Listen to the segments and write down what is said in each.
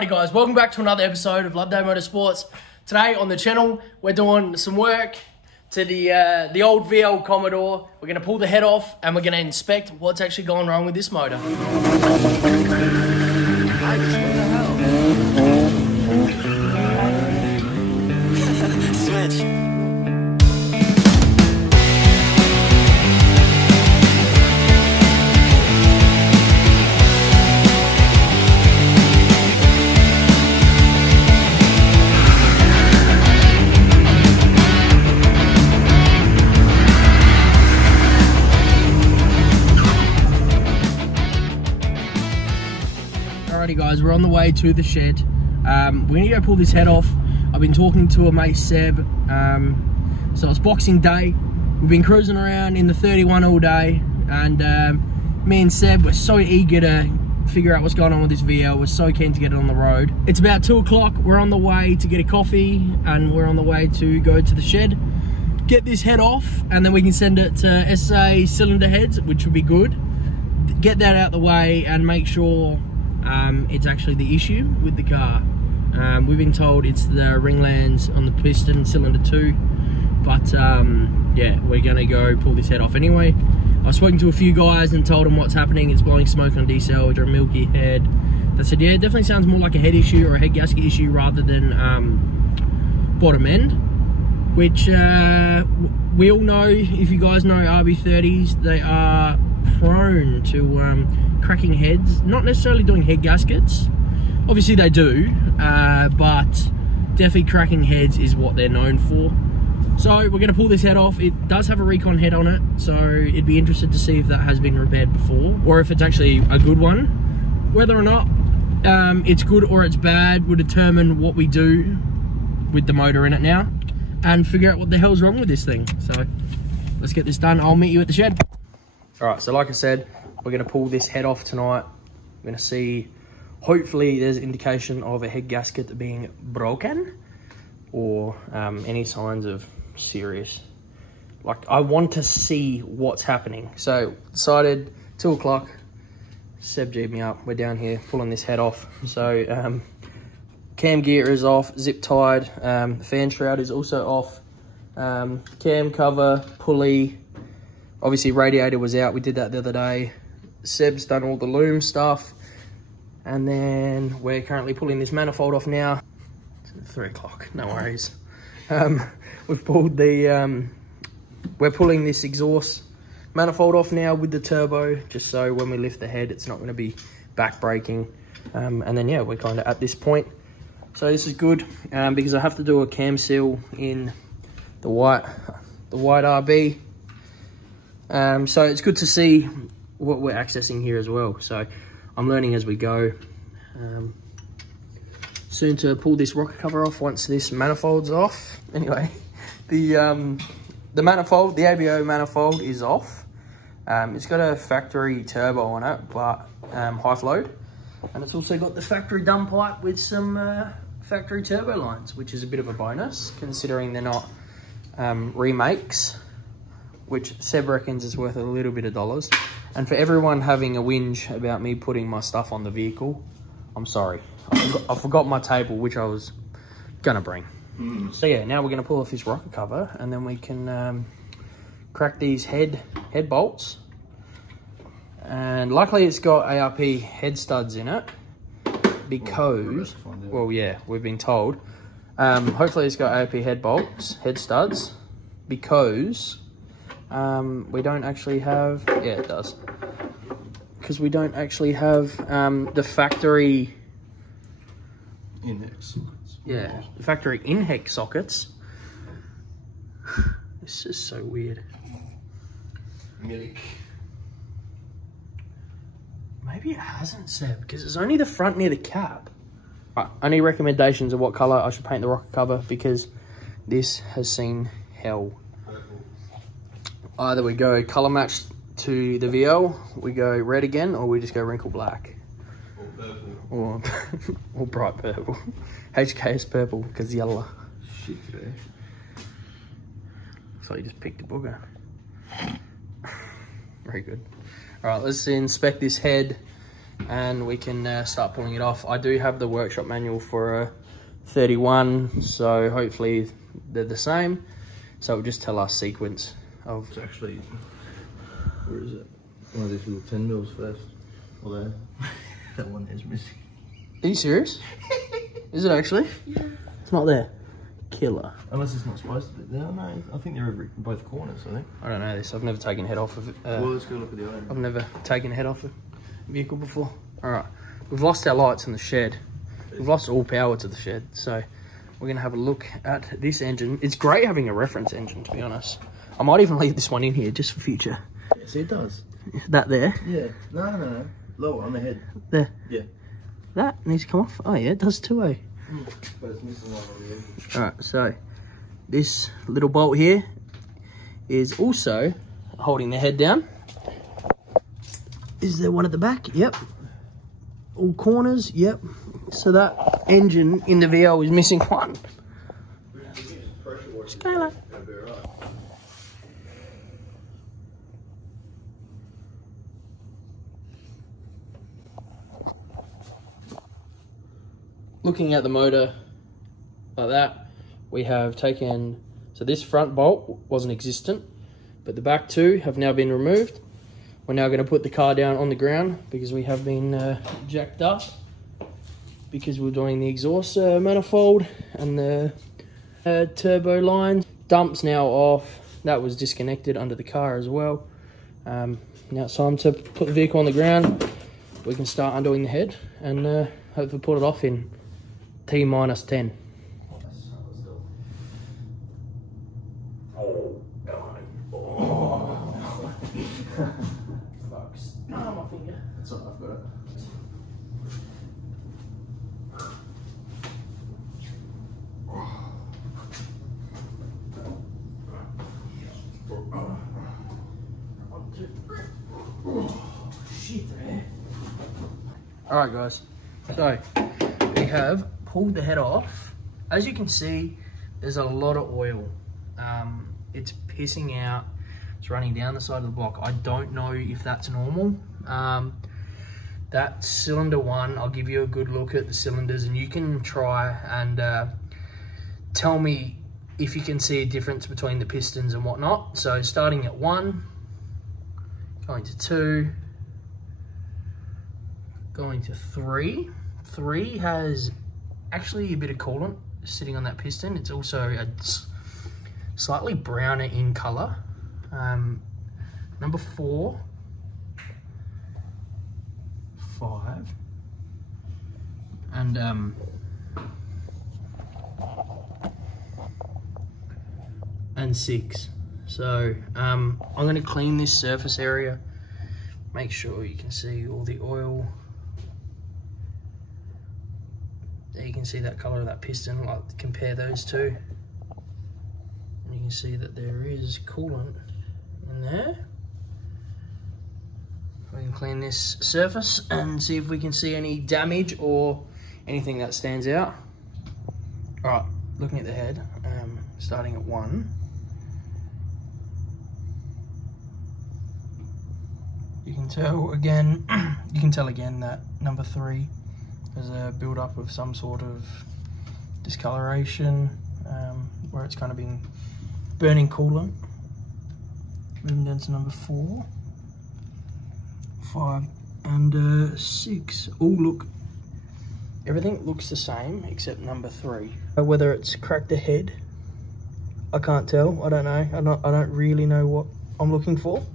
Hey guys, welcome back to another episode of Loveday.Motorsports. Today on the channel, we're doing some work to the old VL Commodore. We're going to pull the head off and we're going to inspect what's actually going wrong with this motor. What the hell? Switch. Alrighty guys, we're on the way to the shed. We're going to go pull this head off. I've been talking to a mate, Seb. So it's Boxing Day. We've been cruising around in the 31 all day. And me and Seb were so eager to figure out what's going on with this VL. We're so keen to get it on the road. It's about 2 o'clock. We're on the way to get a coffee. And we're on the way to go to the shed. Get this head off. And then we can send it to SA cylinder heads, which would be good. Get that out the way and make sure it's actually the issue with the car. We've been told it's the ring lands on the piston, cylinder 2, but yeah, we're gonna go pull this head off anyway. I've spoken to a few guys and told them what's happening. It's blowing smoke on decel, or a milky head. They said, yeah, it definitely sounds more like a head issue or a head gasket issue rather than bottom end, which we all know. If you guys know RB30s, they are prone to cracking heads, not necessarily doing head gaskets. Obviously they do, but definitely cracking heads is what they're known for. So we're going to pull this head off. It does have a recon head on it, so it'd be interested to see if that has been repaired before, or if it's actually a good one. Whether or not it's good or it's bad will determine what we do with the motor in it now, and figure out what the hell's wrong with this thing. So let's get this done. I'll meet you at the shed. Alright, so like I said, we're going to pull this head off tonight. We're going to see, hopefully there's indication of a head gasket being broken, or any signs of serious, like, I want to see what's happening. So decided 2 o'clock, Seb G'd me up, we're down here pulling this head off. So cam gear is off, zip tied, fan shroud is also off, cam cover, pulley. Obviously radiator was out, we did that the other day. Seb's done all the loom stuff. And then we're currently pulling this manifold off now. It's 3 o'clock, no worries. We've pulled the, we're pulling this exhaust manifold off now with the turbo, just so when we lift the head, it's not gonna be back braking. And then yeah, we're kind of at this point. So this is good, because I have to do a cam seal in the white RB. So it's good to see what we're accessing here as well. So I'm learning as we go. Soon to pull this rocker cover off once this manifold's off. Anyway, the manifold, the ABO manifold is off. It's got a factory turbo on it, but high float. And it's also got the factory dump pipe with some factory turbo lines, which is a bit of a bonus considering they're not remakes, which Seb reckons is worth a little bit of dollars. And for everyone having a whinge about me putting my stuff on the vehicle, I'm sorry. I forgot my table, which I was gonna bring. So yeah, now we're gonna pull off this rocker cover, and then we can crack these head bolts. And luckily it's got ARP head studs in it, because, well yeah, we've been told. Hopefully it's got ARP head studs, because we don't actually have, yeah it does, because we don't actually have the factory in-hex sockets. Yeah, the factory in-hex sockets. This is so weird. Milk. Maybe it hasn't, Seb, because it's only the front near the cap. Right, I need recommendations of what colour I should paint the rocker cover, because this has seen hell. Either we go colour match to the VL, we go red again, or we just go wrinkle black. Or purple. Or bright purple. HKS purple, because yellow. Shit, eh? So you just picked a booger. Very good. All right, let's inspect this head, and we can start pulling it off. I do have the workshop manual for a 31, so hopefully they're the same. So it'll just tell us sequence of... It's actually, where is it? One of these little 10 mils first. Although, that one is missing. Are you serious? Is it actually? Yeah. It's not there. Killer. Unless it's not supposed to be. No, I think they're over both corners, I think. I don't know this. I've never taken head off of it. Well, let's go look at the other. I've never taken head off a vehicle before. All right. We've lost our lights in the shed. We've lost all power to the shed. So we're going to have a look at this engine. It's great having a reference engine, to be honest. I might even leave this one in here just for future. Yeah, see, it does. That there? Yeah. No. Lower on the head. There? Yeah. That needs to come off? Oh, yeah, it does too, eh? But it's missing one on the engine. All right, so this little bolt here is also holding the head down. Is there one at the back? Yep. All corners? Yep. So that engine in the VL is missing one. Skylar. Looking at the motor like that, we have taken, so this front bolt wasn't existent, but the back two have now been removed. We're now going to put the car down on the ground because we have been jacked up because we're doing the exhaust manifold and the turbo line. Dump's now off. That was disconnected under the car as well. Now it's time to put the vehicle on the ground. We can start undoing the head and hopefully put it off in T-10. Oh, God. Oh. Fucks. Oh, my finger. That's all, I've got it. Alright guys, so we have pulled the head off. As you can see, there's a lot of oil. It's pissing out. It's running down the side of the block. I don't know if that's normal. That cylinder one, I'll give you a good look at the cylinders and you can try and tell me if you can see a difference between the pistons and whatnot. So starting at 1, going to 2, going to 3. 3 has actually a bit of coolant sitting on that piston. It's also a slightly browner in color. Number 4, 5, and 6. So I'm going to clean this surface area, make sure you can see all the oil. There you can see that color of that piston. Like, compare those two, and you can see that there is coolant in there. We can clean this surface and see if we can see any damage or anything that stands out. All right, looking at the head, starting at 1. You can tell again, that number 3 has a build-up of some sort of discoloration, where it's kind of been burning coolant. Moving down to number 4, 5, and 6. Everything looks the same except number 3. Whether it's cracked the head, I can't tell. I don't know. I don't really know what I'm looking for.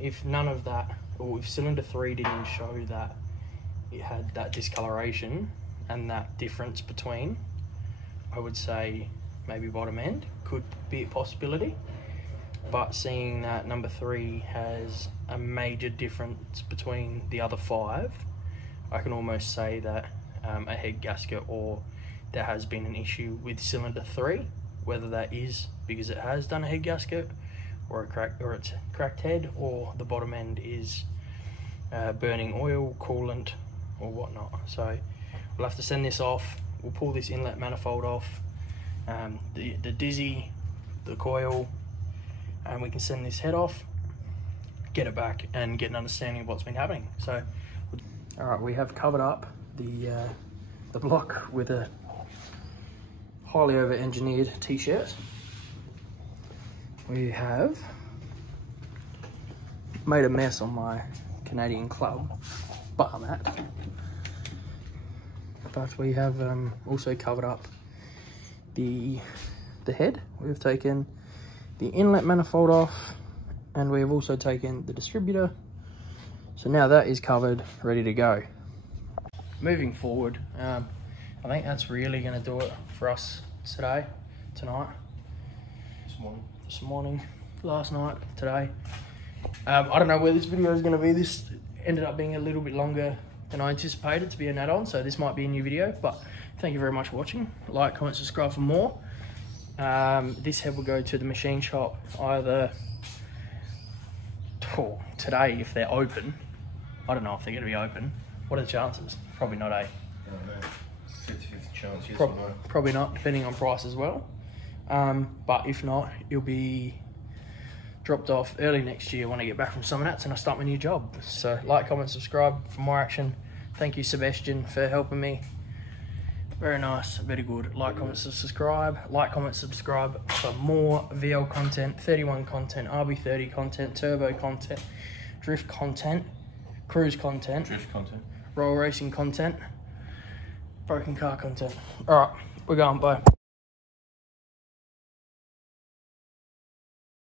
If none of that, or if cylinder 3 didn't show that it had that discoloration and that difference between, I would say maybe bottom end could be a possibility. But seeing that number 3 has a major difference between the other 5, I can almost say that a head gasket, or there has been an issue with cylinder 3, whether that is because it has done a head gasket or it's cracked head, or the bottom end is burning oil, coolant, or whatnot. So we'll have to send this off. We'll pull this inlet manifold off, the dizzy, the coil, and we can send this head off, get it back and get an understanding of what's been happening. So, all right, we have covered up the block with a highly over-engineered t-shirt. We have made a mess on my Canadian Club bar mat, but we have also covered up the head. We've taken the inlet manifold off, and we have also taken the distributor. So now that is covered, ready to go. Moving forward, I think that's really going to do it for us tonight, this morning, last night, today. I don't know where this video is going to be. This ended up being a little bit longer than I anticipated to be an add-on, so this might be a new video, but thank you very much for watching. Like, comment, subscribe for more. This head will go to the machine shop either today if they're open. I don't know if they're going to be open. What are the chances? Probably not, eh? I don't know. 50-50 chance, yes or no. Probably not, depending on price as well. But if not, it'll be dropped off early next year when I get back from Summernats and I start my new job. So like, comment, subscribe for more action. Thank you, Sebastian, for helping me. Very nice, very good. Like, comment, subscribe. Like, comment, subscribe for more VL content, 31 content, RB30 content, turbo content, drift content, cruise content, roll racing content, broken car content. All right, we're going, bye.